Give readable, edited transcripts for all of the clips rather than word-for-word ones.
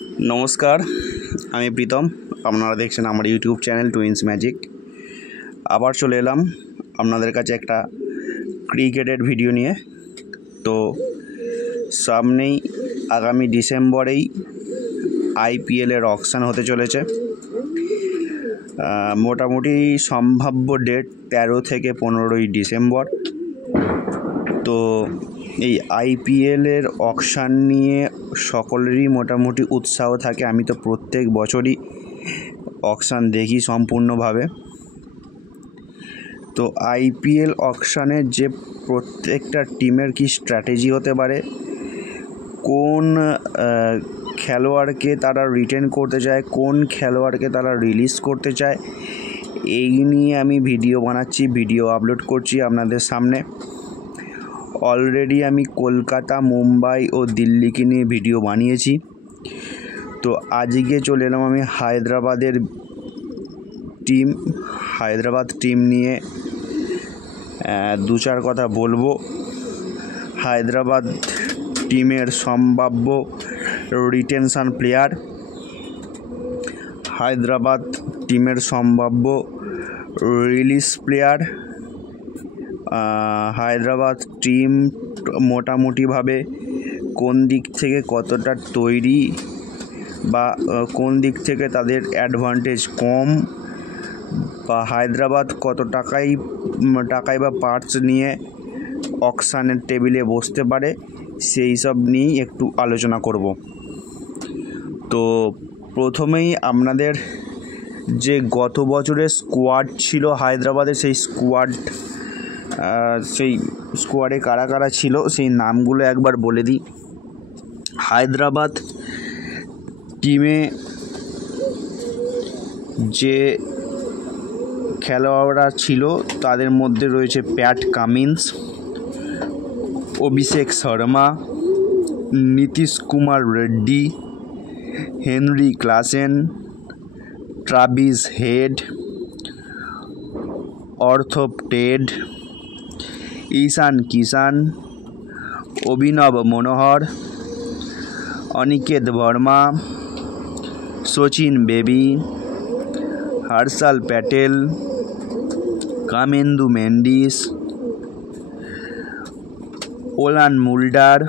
নমস্কার, আমি প্রীতম। আপনারা দেখছেন আমার ইউটিউব চ্যানেল টুইন্স ম্যাজিক। আবার চলে এলাম আপনাদের কাছে একটা ক্রিকেটের ভিডিও নিয়ে। তো সামনেই আগামী ডিসেম্বরেই আইপিএলের অকশন হতে চলেছে। মোটামুটি সম্ভাব্য ডেট 13 থেকে 15ই ডিসেম্বর। তো এই আইপিএলের অকশন নিয়ে সকলেরই মোটামুটি উৎসাহ থাকে। আমি তো প্রত্যেক বছরই অকশন দেখি সম্পূর্ণভাবে। তো আইপিএল অকশনের যে প্রত্যেকটা টিমের কি স্ট্র্যাটেজি হতে পারে, কোন খেলোয়াড়কে তারা রিটেন করতে চায়, কোন খেলোয়াড়কে তারা রিলিজ করতে চায়, এই নিয়ে আমি ভিডিও বানাচ্ছি, ভিডিও আপলোড করছি আপনাদের সামনে। অলরেডি আমি কলকাতা, মুম্বাই ও দিল্লিকে নিয়ে ভিডিও বানিয়েছি। তো আজকে চলে এলাম আমি হায়দ্রাবাদ টিম নিয়ে দু চার কথা বলবো। হায়দ্রাবাদ টিমের সম্ভাব্য রিটেনশন প্লেয়ার, হায়দ্রাবাদ টিমের সম্ভাব্য রিলিজ প্লেয়ার, হায়দ্রাবাদ টিম মোটামুটিভাবে কোন দিক থেকে কতটা তৈরি বা কোন দিক থেকে তাদের অ্যাডভান্টেজ কম, বা হায়দ্রাবাদ কত টাকায় বা পার্টস নিয়ে অকশনের টেবিলে বসতে পারে, সেই সব নিয়েই একটু আলোচনা করব। তো প্রথমেই আপনাদের যে গত বছরের স্কোয়াড ছিল হায়দ্রাবাদের, সেই স্কোয়াডে কারা কারা ছিল সেই নামগুলো একবার বলে দিই। হায়দ্রাবাদ টিমে যে খেলোয়াড়রা ছিল তাদের মধ্যে রয়েছে Pat Cummins, Abhishek Sharma, Nitish Kumar Reddy, Heinrich Klaasen, Travis Head, অর্থব Taide, Ishan Kishan, Abhinav Manohar, Aniket Verma, Sachin Baby, Harshal Patel, Kamindu Mendis, Wiaan Mulder,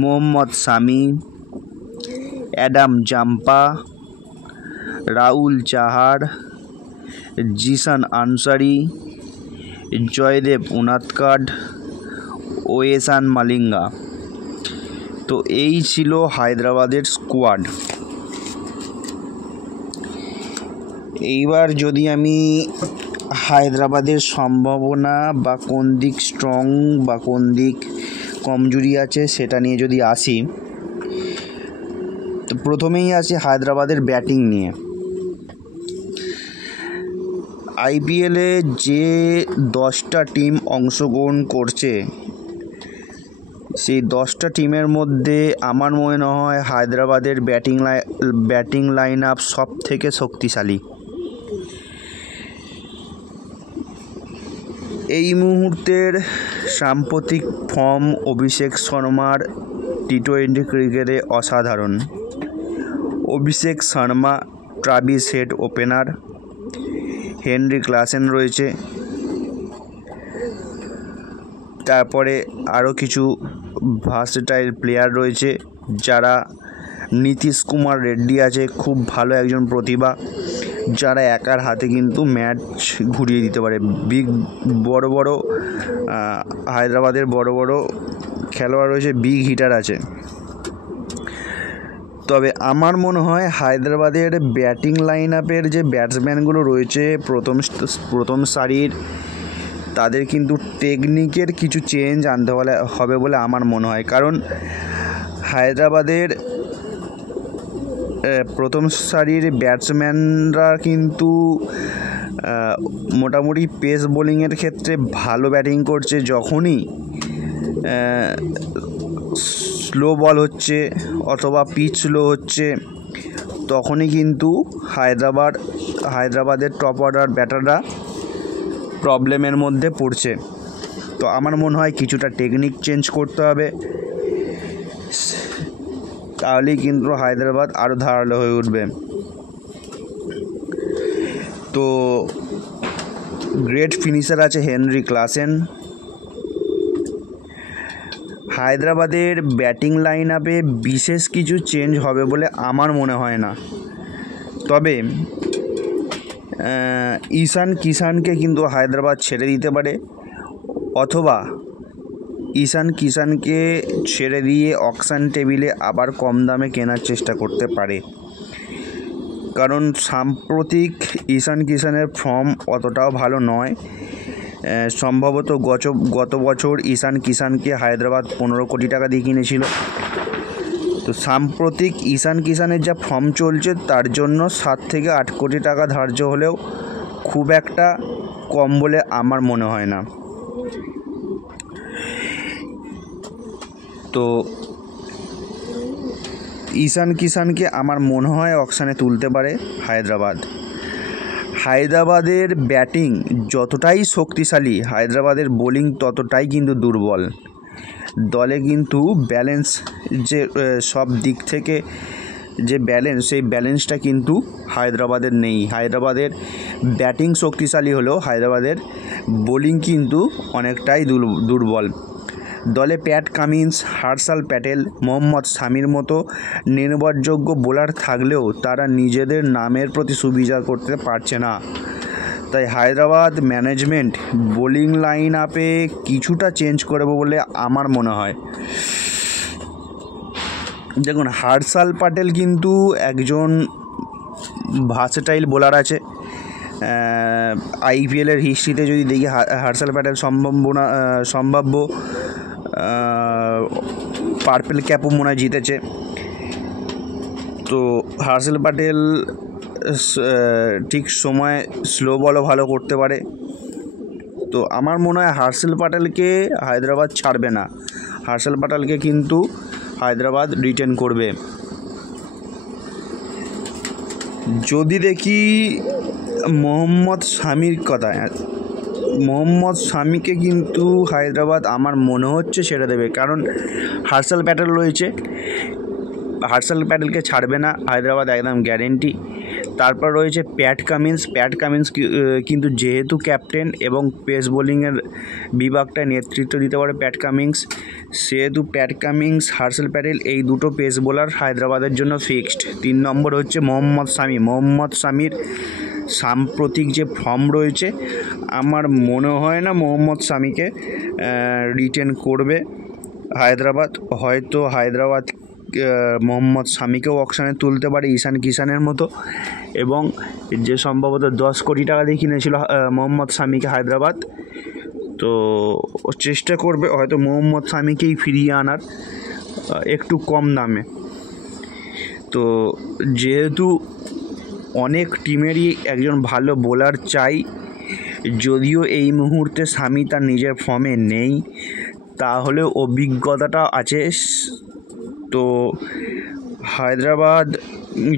Mohammed Shami, Adam Zampa, Rahul Chahar, Zeeshan Ansari, Jaydev Unadkat, Eshan Malinga. তো এই ছিল হায়দ্রাবাদের স্কোয়াড। এইবার যদি আমি হায়দ্রাবাদের সম্ভাবনা বা কোন দিক স্ট্রং বা কোন দিক কমজোরি আছে সেটা নিয়ে যদি আসি, তো প্রথমেই আসি হায়দ্রাবাদের ব্যাটিং নিয়ে। আইপিএলে যে 10টা টিম অংশগ্রহণ করছে, সেই 10টা টিমের মধ্যে আমার মনে হয় হায়দ্রাবাদের ব্যাটিং লাইন আপ সব থেকে শক্তিশালী। এই মুহূর্তের সাম্প্রতিক ফর্ম অভিষেক শর্মার টি-20 ক্রিকেটে অসাধারণ। Abhishek Sharma, Travis Head opener, Heinrich Klaasen রয়েছে, তারপরে আরও কিছু ভার্সেটাইল প্লেয়ার রয়েছে যারা, নীতিশ কুমার রেড্ডি আছে, খুব ভালো একজন প্রতিভা, যারা একার হাতে কিন্তু ম্যাচ ঘুরিয়ে দিতে পারে। বড় হায়দ্রাবাদের বড় খেলোয়াড় রয়েছে, বিগ হিটার আছে। তবে আমার মনে হয় হায়দ্রাবাদের ব্যাটিং লাইন আপের যে ব্যাটসম্যানগুলো রয়েছে প্রথম সারির, তাদের কিন্তু টেকনিকের কিছু চেঞ্জ আনতে হবে বলে আমার মনে হয়। কারণ হায়দ্রাবাদের প্রথম সারির ব্যাটসম্যানরা কিন্তু মোটামুটি পেস বোলিংয়ের ক্ষেত্রে ভালো ব্যাটিং করছে। যখনই স্লো বল হচ্ছে অথবা পিচ স্লো হচ্ছে, তখনই কিন্তু হায়দ্রাবাদের টপ অর্ডার ব্যাটাররা প্রবলেমের মধ্যে পড়ছে। তো আমার মনে হয় কিছুটা টেকনিক চেঞ্জ করতে হবে। তাহলেই কিন্তু হায়দ্রাবাদ আরও ধারালো হয়ে উঠবে। তো গ্রেট ফিনিশার আছে হেনরি ক্লাসেন। হায়দ্রাবাদের ব্যাটিং লাইন আপে বিশেষ কিছু চেঞ্জ হবে বলে আমার মনে হয় না, তবে ঈশান কিষানকে কিন্তু হায়দ্রাবাদ ছেড়ে দিতে পারে, অথবা ঈশান কিষানকে ছেড়ে দিয়ে অকশন টেবিলে আবার কম দামে কেনার চেষ্টা করতে পারে। কারণ সাম্প্রতিক ঈশান কিষানের ফর্ম অতটাও ভালো নয়। সম্ভবত গত বছর ঈশান কিষানকে হায়দ্রাবাদ 15 কোটি টাকা দিয়ে কিনেছিল। তো সাম্প্রতিক ঈশান কিষানের যা ফর্ম চলছে তার জন্য 7 থেকে 8 কোটি টাকা ধার্য হলেও খুব একটা কম বলে আমার মনে হয় না। তো ঈশান কিষানকে আমার মনে হয় অকশানে তুলতে পারে হায়দ্রাবাদের ব্যাটিং যতটাই শক্তিশালী, হায়দ্রাবাদের বোলিং ততটাই কিন্তু দুর্বল। দলে কিন্তু ব্যালেন্স যে সব দিক থেকে যে ব্যালেন্স, সেই ব্যালেন্সটা কিন্তু হায়দ্রাবাদের নেই। হায়দ্রাবাদের ব্যাটিং শক্তিশালী হলেও হায়দ্রাবাদের বোলিং কিন্তু অনেকটাই দুর্বল। দলে প্যাট কামিন্স, হর্ষল প্যাটেল, মোহাম্মদ শামির মতো নির্ভরযোগ্য বোলার থাকলেও তারা নিজেদের নামের প্রতি সুবিচার করতে পারছে না। তাই হায়দ্রাবাদ ম্যানেজমেন্ট বোলিং লাইন আপে কিছুটা চেঞ্জ করবে বলে আমার মনে হয়। দেখুন, হর্ষল প্যাটেল কিন্তু একজন ভার্সেটাইল বোলার আছে। আইপিএলের হিস্ট্রিতে যদি দেখি, হর্ষল প্যাটেল সম্ভাব্য পার্পেল ক্যাপও মনে হয় জিতেছে। তো হর্ষল প্যাটেল ঠিক সময় স্লো বলও ভালো করতে পারে। তো আমার মনে হয় হর্ষল প্যাটেলকে হায়দ্রাবাদ ছাড়বে না, হর্ষল প্যাটেলকে কিন্তু হায়দ্রাবাদ রিটেন করবে। যদি দেখি মোহাম্মদ শামির কথা, মোহাম্মদ শামিকে কিন্তু হায়দ্রাবাদ আমার মনে হচ্ছে ছেড়ে দেবে, কারণ হর্ষল প্যাটেল রয়েছে, হর্ষল প্যাটেলকে ছাড়বে না হায়দ্রাবাদ একদম গ্যারেন্টি। তারপর রয়েছে প্যাট কামিন্স কিন্তু যেহেতু ক্যাপ্টেন এবং পেস বোলিংয়ের বিভাগটায় নেতৃত্ব দিতে পারে প্যাট কামিন্স, সেহেতু প্যাট কামিন্স, হর্ষল প্যাটেল এই দুটো পেস বোলার হায়দ্রাবাদের জন্য ফিক্সড। 3 নম্বর হচ্ছে মোহাম্মদ শামির সাম্প্রতিক যে ফর্ম রয়েছে, আমার মনে হয় না মোহাম্মদ শামিকে রিটেন করবে হায়দ্রাবাদ। হয়তো হায়দ্রাবাদ মোহাম্মদ শামিকেও অকশানে তুলতে পারে ঈশান কিষানের মতো, এবং যে সম্ভবত 10 কোটি টাকা দিয়ে কিনেছিল মোহাম্মদ শামিকে হায়দ্রাবাদ, তো চেষ্টা করবে হয়তো মোহাম্মদ শামিকেই ফিরিয়ে আনার একটু কম দামে। তো যেহেতু অনেক টিমেরই একজন ভালো বোলার চাই, যদিও এই মুহূর্তে শামি তার নিজের ফর্মে নেই, তাহলে অভিজ্ঞতাটা আছে। তো হায়দ্রাবাদ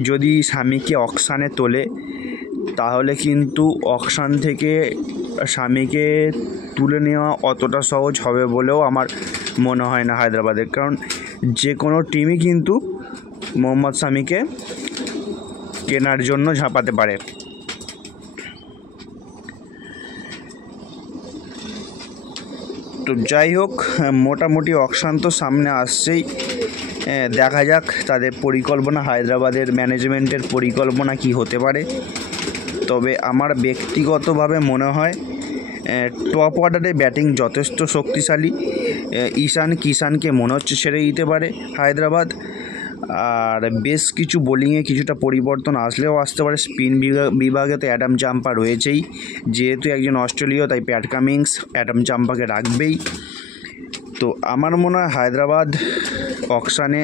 যদি শামিকে অকশানে তোলে, তাহলে কিন্তু অকশান থেকে শামিকে তুলে নেওয়া অতটা সহজ হবে বলেও আমার মনে হয় না হায়দ্রাবাদের, কারণ যে কোনো টিমই কিন্তু মোহাম্মদ শামিকে কেনার জন্য ঝাঁপাতে পারে। তো যাই হোক, মোটামুটি অকশান তো সামনে আসছেই, দেখা যাক তাদের পরিকল্পনা, হায়দ্রাবাদের ম্যানেজমেন্টের পরিকল্পনা কি হতে পারে। তবে আমার ব্যক্তিগতভাবে মনে হয় টপ অর্ডারে ব্যাটিং যথেষ্ট শক্তিশালী। ঈশান কিষানকে মনে হচ্ছে ছেড়ে দিতে পারে হায়দ্রাবাদ, আর বেশ কিছু বোলিংয়ে কিছুটা পরিবর্তন আসলেও আসতে পারে। স্পিন বিভাগে তো অ্যাডাম জাম্পা রয়েছেই, যেহেতু একজন অস্ট্রেলীয়, তাই প্যাট কামিন্স অ্যাডাম জাম্পাকে রাখবেই। তো আমার মনে হয় হায়দ্রাবাদ অকশানে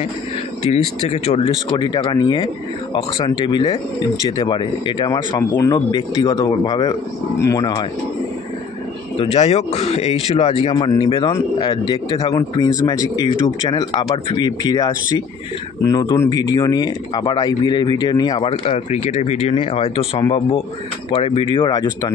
30 থেকে 40 কোটি টাকা নিয়ে অকশান টেবিলে যেতে পারে, এটা আমার সম্পূর্ণ ব্যক্তিগতভাবে মনে হয়। তো যাই হোক, এই ছিল আজকে আমার নিবেদন। দেখতে থাকুন টুইন্স ম্যাজিক ইউটিউব চ্যানেল। আবার ফিরে আসছি নতুন ভিডিও নিয়ে, আবার আইপিএলের ভিডিও নিয়ে, আবার ক্রিকেটের ভিডিও নিয়ে, হয়তো সম্ভাব্য পরে ভিডিও রাজস্থান।